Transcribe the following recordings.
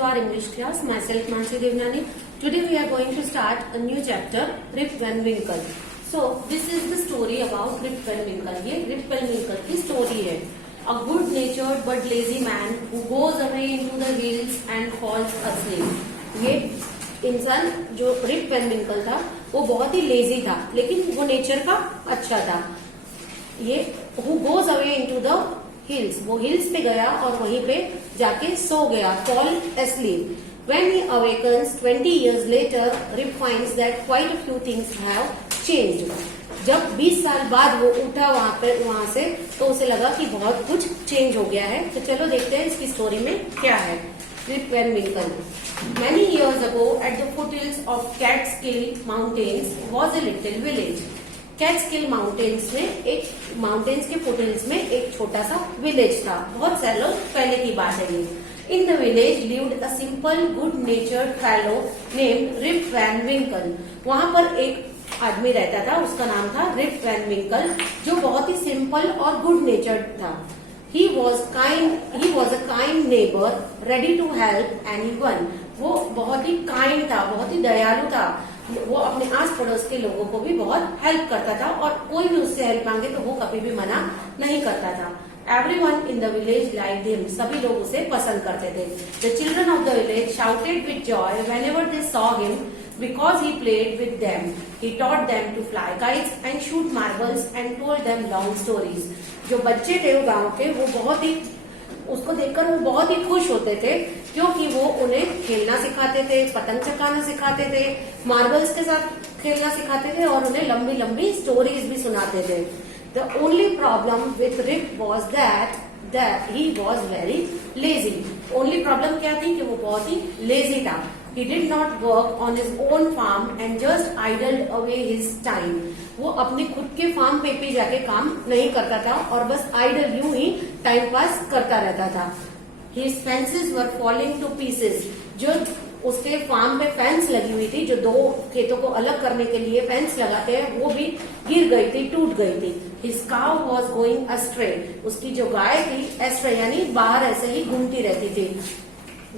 to our English class. Myself Mansi Devnani. Today we are going to start a new chapter, Rip Van Winkle. So this is the story about Rip Van Winkle. ये Rip Van Winkle की story है. A good-natured but lazy man who goes away into the hills and falls asleep. ये इंसान जो rib Van विंकल था वो बहुत ही lazy था, लेकिन वो नेचर का अच्छा था. ये who goes away into the hills, वो हिल्स पे गया और वहीं पे जाके सो गया, fall asleep. When he awakens 20 years later, Rip finds that quite a few things have changed. जब 20 साल बाद वो उठा वहां से तो उसे लगा कि बहुत कुछ चेंज हो गया है. तो चलो देखते हैं इसकी स्टोरी में क्या है. Rip Van Winkle. Many years ago, at the foothills of Catskill Mountains was a little village. Catskill Mountains के foothills में एक छोटा सा विलेज था. बहुत सालों पहले की बात है ये. In the village lived a simple, good-natured fellow named Rip Van Winkle. वहाँ पर एक आदमी रहता था, उसका नाम था रिप वैन विंकल, जो बहुत ही सिंपल और गुड नेचर्ड था. He was a kind neighbor, ready to help anyone. वो बहुत ही काइंड था, बहुत ही दयालु था. वो अपने आस पड़ोस के लोगों को भी बहुत हेल्प करता था और कोई भी उससे हेल्प मांगे तो वो कभी भी मना नहीं करता था. Everyone in the village liked him. सभी लोग उसे पसंद करते थे. The children of the village shouted with joy whenever they saw him because he played with them. He taught them to fly kites and shoot marbles and told them long stories. जो बच्चे थे वो गांव के, वो बहुत ही उसको देखकर वो बहुत ही खुश होते थे, क्योंकि वो उन्हें खेलना सिखाते थे, पतंग चकाना सिखाते थे, मार्बल्स के साथ खेलना सिखाते थे और उन्हें लंबी लंबी स्टोरीज भी सुनाते थे. The only problem with Rip was that he was very lazy. Only problem क्या थी कि वो बहुत ही lazy था. He did not work on his own farm and just idled away his time. वो अपने खुद के फार्म पे जाके काम नहीं करता था और बस आइडल यूं ही टाइम पास करता रहता था. His fences were falling to pieces. जो उसके फार्म पे फेंस लगी हुई थी, जो दो खेतों को अलग करने के लिए फेंस लगाते हैं, वो भी गिर गई थी, टूट गई थी. His cow was going astray. उसकी जो गाय थी astray यानी बाहर ऐसे ही घूमती रहती थी.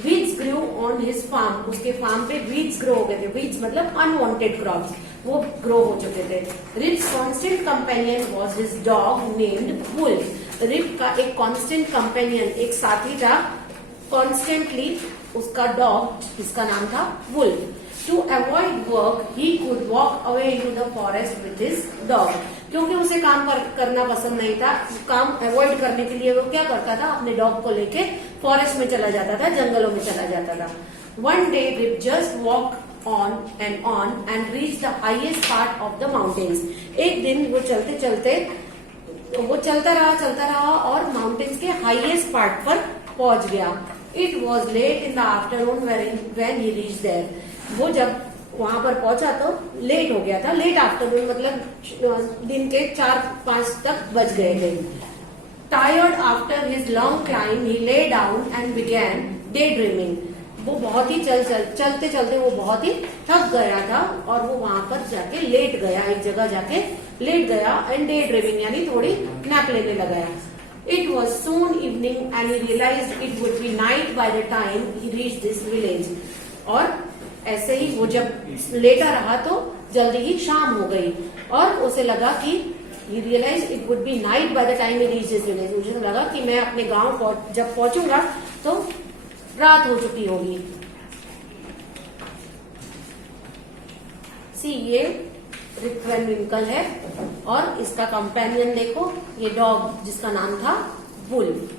Weeds grew on his farm. उसके फार्म पे weeds ग्रो हो गए थे. Weeds मतलब unwanted crops. वो ग्रो हो चुके थे. Rip's constant companion was his dog named Wolf. Rip का एक constant companion, एक साथी था, constantly उसका डॉग जिसका नाम था Wolf. To avoid work he could walk away into the forest with his dog. क्योंकि उसे काम करना पसंद नहीं था, काम अवॉइड करने के लिए वो क्या करता था, अपने डॉग को लेके फॉरेस्ट में चला जाता था, जंगलों में चला जाता था. One day Rip just walk on and reach the highest part of the mountains. एक दिन वो चलता रहा और माउंटेन्स के हाईएस्ट पार्ट पर पहुंच गया. It was late in the afternoon when he reached there. वो जब वहां पर पहुंचा तो लेट हो गया था. लेट आफ्टरनून मतलब दिन के 4-5 तक बज गए थे. Tired after his long climb, he lay down and began daydreaming. वो बहुत ही चलते वो बहुत ही थक गया था और वो वहां पर जाके लेट गया, एक जगह जाके लेट गया. एंड डे ड्रीमिंग यानी थोड़ी नैप लेने लगा. It was soon evening and he realized it would be night by the time he reached this village. और ऐसे ही वो जब लेटा रहा तो जल्दी ही शाम हो गई और उसे लगा कि he realized it would be night by the time he reached this village. मुझे लगा कि मैं अपने गांव जब पहुंचूंगा तो रात हो चुकी होगी. ये रिप वैन विंकल है और इसका कंपेनियन देखो, ये डॉग जिसका नाम था Wolf.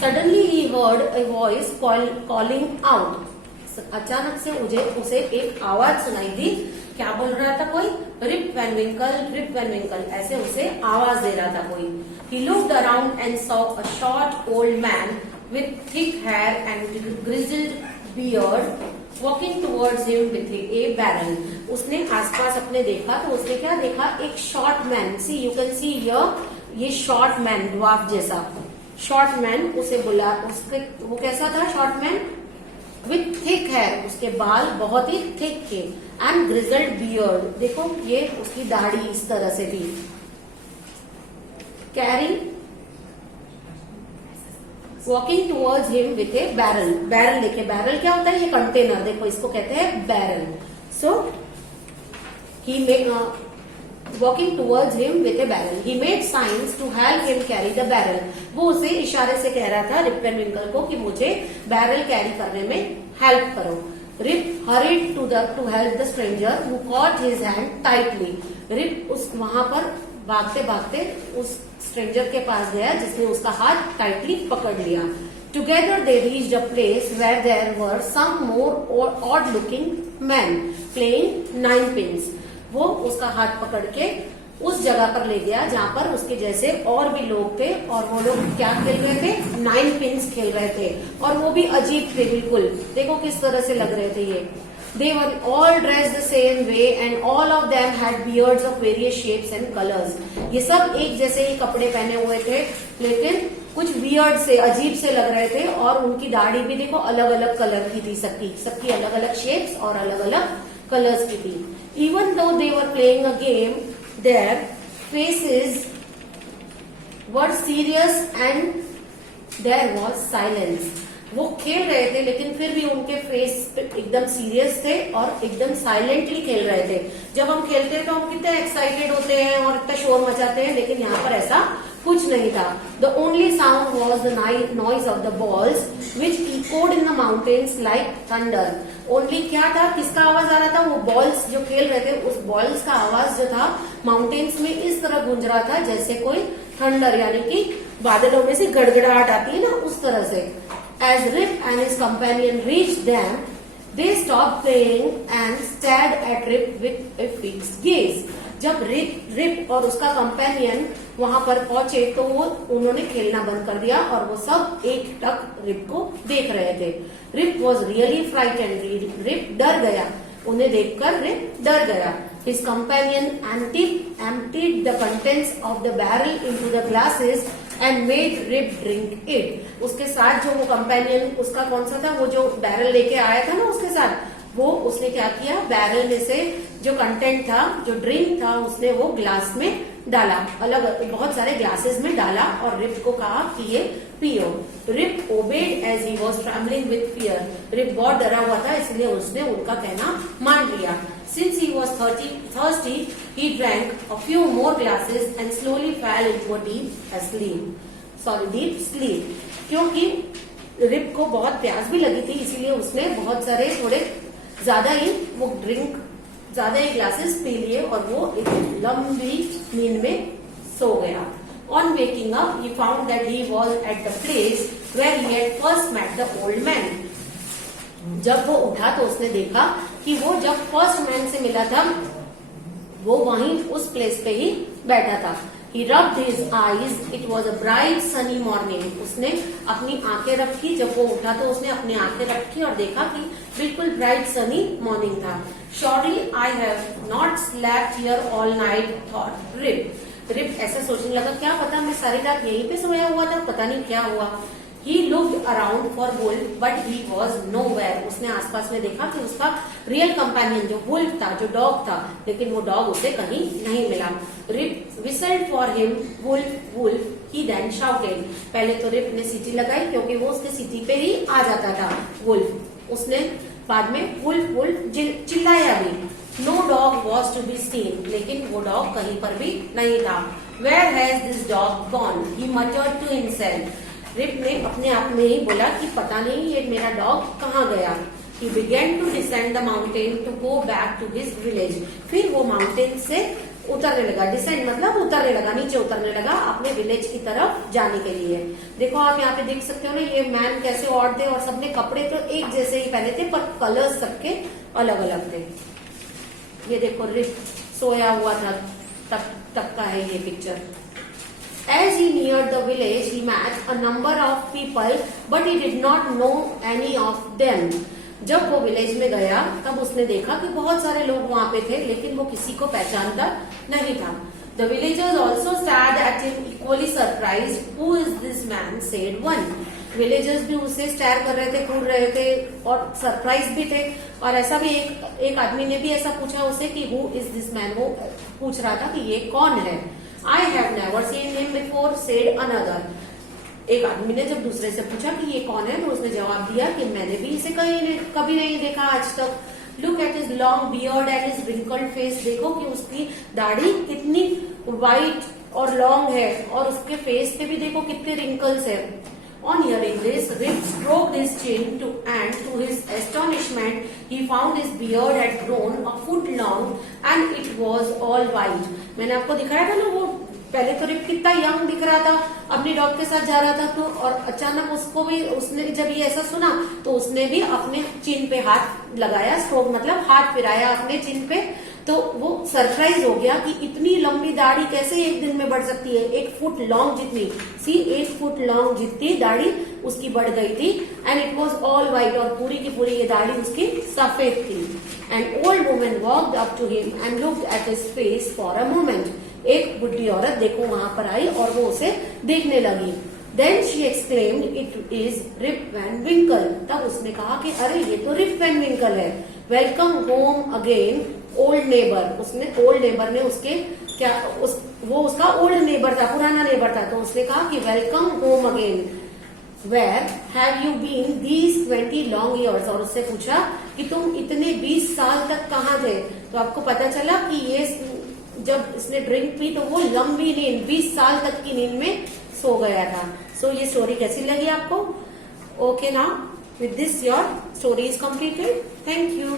Suddenly he heard a voice calling out. अचानक से उसे एक आवाज सुनाई दी. क्या बोल रहा था कोई? रिप वैन विंकल ऐसे उसे आवाज दे रहा था कोई. He looked around and saw a short old man with thick hair and grizzled beard walking towards him with a barrel. उसने आसपास अपने देखा तो उसने क्या देखा, एक short man. See you can see ये शॉर्ट मैन, ड्वार्फ जैसा शॉर्ट मैन. उसे बोला, वो कैसा था short man? With thick hair, उसके बाल बहुत ही थिक थे. एंड ग्रिजल्ड बियर्ड, देखो ये उसकी दाढ़ी इस तरह से थी. Carry walking towards him with a barrel, barrel देखिए, बैरल क्या होता है, ये कंटेनर, देखो इसको कहते हैं barrel. So he made walking towards him with a barrel, he made signs to help him carry the barrel, वो उसे इशारे से कह रहा था रिप वैन विंकल को कि मुझे बैरल कैरी करने में हेल्प करो। Rip hurried to help the stranger who caught his hand tightly, Rip उस वहां पर भागते भागते उस स्ट्रेंजर के पास गया जिसने उसका हाथ टाइटली पकड़ लिया। Together they reached a place where there were some more odd looking man playing nine pins, वो उसका हाथ पकड़ के उस जगह पर ले गया जहां पर उसके जैसे और भी लोग थे, और वो लोग क्या खेल रहे थे, नाइन पिन्स खेल रहे थे, और वो भी अजीब थे बिल्कुल, देखो किस तरह से लग रहे थे ये। They were all dressed the same way and all of them had beards of various shapes and colors. ये सब एक जैसे ही कपड़े पहने हुए थे, लेकिन कुछ वियर्ड से, अजीब से लग रहे थे, और उनकी दाढ़ी भी देखो अलग अलग कलर की थी, सबकी अलग अलग शेप्स और अलग अलग कलर्स की थी। Even though they were playing a game, their faces were serious and there was silence. वो खेल रहे थे लेकिन फिर भी उनके फेस एकदम सीरियस थे और एकदम साइलेंटली खेल रहे थे। जब हम खेलते हैं तो हम कितने एक्साइटेड होते हैं और इतना शोर मचाते हैं, लेकिन यहाँ पर ऐसा कुछ नहीं था। The only sound was the noise of the balls which echoed in the mountains like thunder. Only क्या था, किसका आवाज आ रहा था, वो बॉल्स जो खेल रहे थे उस बॉल्स का आवाज जो था माउंटेन्स में इस तरह गूंज रहा था जैसे कोई थंडर, यानी कि बादलों में से गड़गड़ाहट आती है ना, उस तरह से। As Rip and his companion reached them, they stopped playing and stared at Rip with a fixed gaze. जब रिप और उसका कंपेनियन वहां पर पहुंचे तो उन्होंने खेलना बंद कर दिया और वो सब एक टक रिप को देख रहे थे। Rip was really frightened, Rip डर गया, उन्हें देखकर रिप डर गया। His companion emptied the contents of the barrel into the glasses and made Rip drink it. उसके साथ जो वो कंपेनियन, उसका कौन सा था, वो जो बैरल लेके आया था ना उसके साथ, वो उसने क्या किया, बैरल में से जो कंटेंट था, जो ड्रिंक था, उसने वो ग्लास में डाला, अलग बहुत सारे ग्लासेस में डाला और रिप को कहा कि ये पियो। Rip obeyed as he was travelling with fear, Rip बहुत डरा हुआ था इसलिए उसने उनका कहना मान लिया। Since he was thirsty, he drank a few more glasses and slowly fell into a deep sleep. क्योंकि रिप को बहुत प्यास भी लगी थी, इसीलिए उसने बहुत सारे थोड़े ज्यादा ही वो ड्रिंक, ज्यादा ही ग्लासेस पी लिए और वो एक लंबी नींद में सो गया। On waking up, he found that he was at the place where he had first met the old man. जब वो उठा तो उसने देखा कि वो जब फर्स्ट मैन से मिला था वो वहीं उस प्लेस पे ही बैठा था। He rubbed his eyes. It was a bright sunny morning. उसने अपनी आंखें रखी, जब वो उठा तो उसने अपनी आंखें रखी और देखा कि बिल्कुल ब्राइट सनी मॉर्निंग था। Surely I have not slept here all night, thought Rip. Rip ऐसा सोचने लगा, क्या पता मैं सारी रात यहीं पे सोया हुआ था, पता नहीं क्या हुआ। He looked around for Wolf, but he was nowhere. उसने आसपास में देखा कि उसका रियल कंपेनियन जो वुल्फ था, जो डॉग था, लेकिन वो डॉग उसे कहीं नहीं मिला। Rip whistled for him, Wolf, Wolf. He then shouted. पहले तो रिप ने सीटी लगाई क्योंकि वो उसके सीटी पे ही आ जाता था वुल्फ। उसने बाद में वुल्फ वुल्फ चिल्लाया भी। No dog was to be seen, लेकिन वो डॉग कहीं पर भी नहीं था। Where has this dog gone? He muttered to himself. Rip ने अपने आप में ही बोला कि पता नहीं ये मेरा डॉग कहाँ गया। He began to descend the mountain to go back to his village. फिर वो माउंटेन से उतरने लगा, डिसेंड मतलब उतरने लगा, नीचे उतरने लगा अपने विलेज की तरफ जाने के लिए। देखो आप यहाँ पे देख सकते हो ना, ये मैन कैसे औरत थे और सबने कपड़े तो एक जैसे ही पहने थे पर कलर्स सबके अलग अलग थे। ये देखो रिप सोया हुआ था, तब का है ये picture. As he neared the village, he met a number of people, but he did not know any of them. जब वो विलेज में गया तब उसने देखा कि बहुत सारे लोग वहां पे थे, लेकिन वो किसी को पहचानता नहीं था। The villagers also stared at him, equally surprised. Who is this man? said one. Villagers भी उसे स्टेयर कर रहे थे, घूर रहे थे और सरप्राइज भी थे। और ऐसा भी एक आदमी ने भी ऐसा पूछा उसे कि हु इज दिस मैन, वो पूछ रहा था कि ये कौन है। I have never seen him before, said another. एक आदमी ने जब दूसरे से पूछा कि ये कौन है, तो उसने जवाब दिया कि मैंने भी इसे कभी नहीं देखा आज तक। Look at his long beard and his wrinkled face, देखो कि उसकी दाढ़ी कितनी वाइट और लॉन्ग है, और उसके फेस पे भी देखो कितने रिंकल्स है। On hearing this, Rip stroked his chin and to his astonishment, he found his beard had grown a foot long and it was all white. मैंने आपको दिखाया था ना, वो पहले तो रिप कितना यंग दिख रहा था, अपनी डॉग के साथ जा रहा था, तो और अचानक उसने जब ये ऐसा सुना तो उसने भी अपने चिन पे हाथ लगाया, स्ट्रोक मतलब हाथ फिराया अपने चिन पे, तो वो सरप्राइज हो गया कि इतनी लंबी दाढ़ी कैसे एक दिन में बढ़ सकती है। 1 फुट लॉन्ग जितनी, 1 फुट लॉन्ग जितनी दाढ़ी उसकी बढ़ गई थी। And it was all white, और पूरी की पूरी ये दाढ़ी उसकी सफेद थी। And old woman walked up to him and looked at his face for a moment. एक बुढ़ी औरत देखो वहां पर आई और वो उसे देखने लगी। Then she exclaimed it is Rip Van Winkle. तब उसने कहा कि अरे ये तो रिप वैन विंकल है। Welcome home again old neighbour. उसने ओल्ड नेबर ने उसके क्या वो उसका ओल्ड नेबर था, पुराना नेबर था, तो उसने कहा कि welcome home again, where have you been these 20 long years. और उससे पूछा कि तुम इतने 20 साल तक कहाँ थे। तो आपको पता चला कि ये जब इसने ड्रिंक पी तो वो लंबी नींद 20 साल तक की नींद में सो गया था। सो ये स्टोरी कैसी लगी आपको? Okay, now with this your story is completed. Thank you.